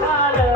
ra đời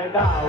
गाव